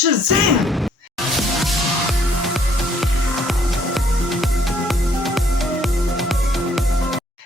Shazam!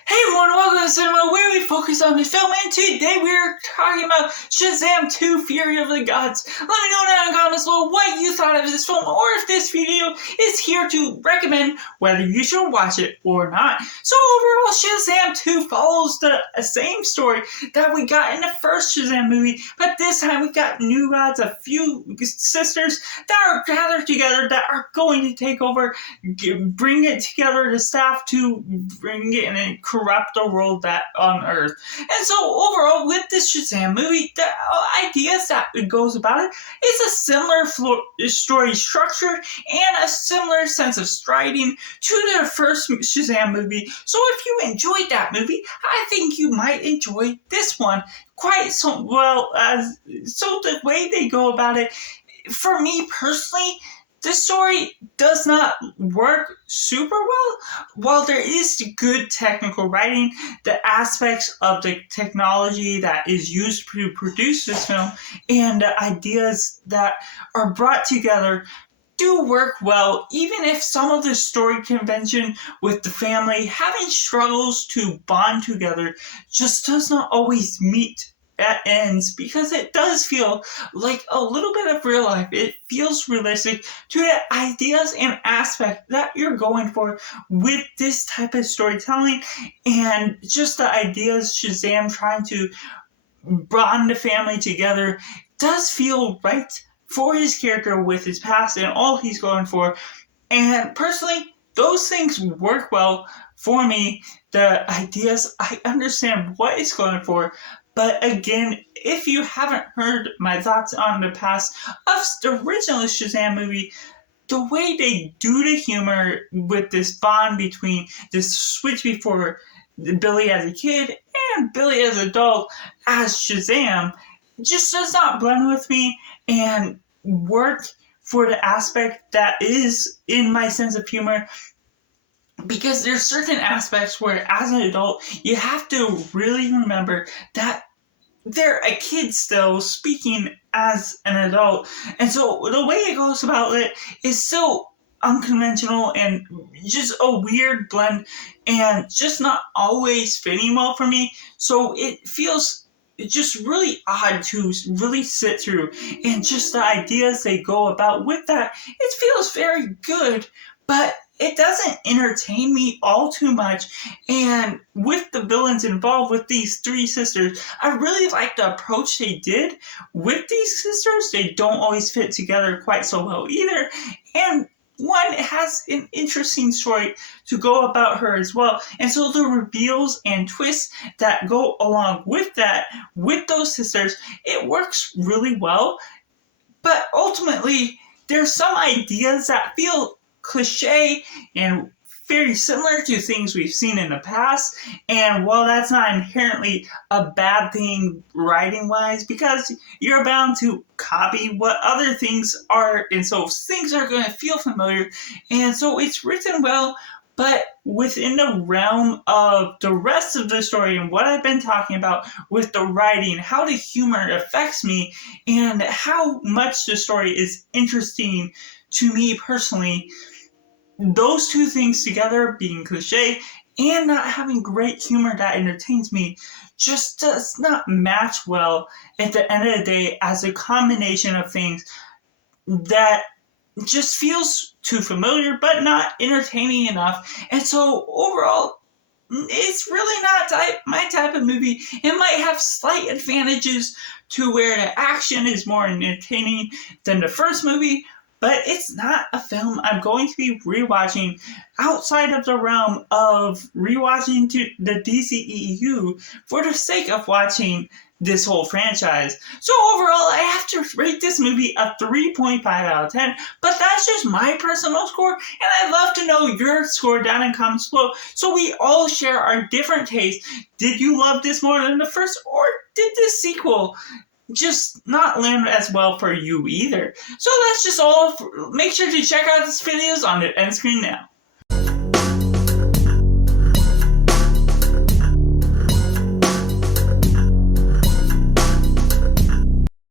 Hey everyone, welcome to Cinema, where we focus on the film, and today we're talking about Shazam 2 Fury of the Gods. Let me know down in the comments below what you thought of this film, or if this video is here to recommend whether you should watch it or not. So overall, Shazam 2 follows the same story that we got in the first Shazam movie, but this time we got new gods, a few sisters that are gathered together that are going to take over, bring it together to staff to bring it and corrupt the world that on Earth. And so overall, with this Shazam movie, the ideas that it goes about it is a similar story structure and a similar sense of striding to the first Shazam movie. So if you enjoyed that movie, I think you might enjoy this one quite so well. So the way they go about it, for me personally, the story does not work super well. While there is good technical writing, the aspects of the technology that is used to produce this film and the ideas that are brought together do work well, even if some of the story convention with the family having struggles to bond together just does not always meet at ends, because it does feel like a little bit of real life. It feels realistic to the ideas and aspect that you're going for with this type of storytelling, and just the ideas Shazam trying to bond the family together does feel right for his character with his past and all he's going for. And personally, those things work well for me. The ideas, I understand what it's going for. But again, if you haven't heard my thoughts on the past of the original Shazam movie, the way they do the humor with this bond between this switch before Billy as a kid and Billy as an adult as Shazam just does not blend with me and work for the aspect that is in my sense of humor. Because there's certain aspects where, as an adult, you have to really remember that they're a kid still speaking as an adult. And so the way it goes about it is so unconventional and just a weird blend and just not always fitting well for me. So it feels just really odd to really sit through. And just the ideas they go about with that, it feels very good, but it doesn't entertain me all too much. And with the villains involved with these three sisters, I really like the approach they did with these sisters. They don't always fit together quite so well either. And one has an interesting story to go about her as well. And so the reveals and twists that go along with that, with those sisters, it works really well. But ultimately, there's some ideas that feel cliche and very similar to things we've seen in the past. And while that's not inherently a bad thing writing wise, because you're bound to copy what other things are, and so things are going to feel familiar, and so it's written well. But within the realm of the rest of the story and what I've been talking about with the writing, how the humor affects me, and how much the story is interesting to me personally, those two things together, being cliche and not having great humor that entertains me, just does not match well at the end of the day as a combination of things that just feels too familiar but not entertaining enough. And so overall, it's really not my type of movie. It might have slight advantages to where the action is more entertaining than the first movie, but it's not a film I'm going to be rewatching outside of the realm of rewatching to the DCEU for the sake of watching this whole franchise. So overall, I have to rate this movie a 3.5 out of 10, but that's just my personal score, and I'd love to know your score down in comments below so we all share our different tastes. Did you love this more than the first, or did this sequel just not land as well for you either? So that's just all. Make sure to check out these videos on the end screen now.